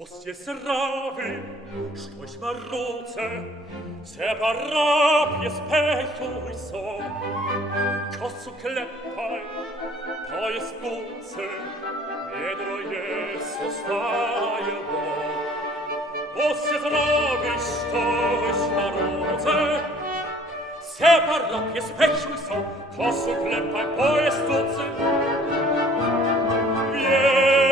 Ostie srawy, sztoś maruce, separapie spechuj so. Kosu klepaj, to jest tuce, biedro jest ostajeło. Ostie srawy, sztoś maruce, separapie spechuj so. Kosu klepaj, to jest tuce, biedro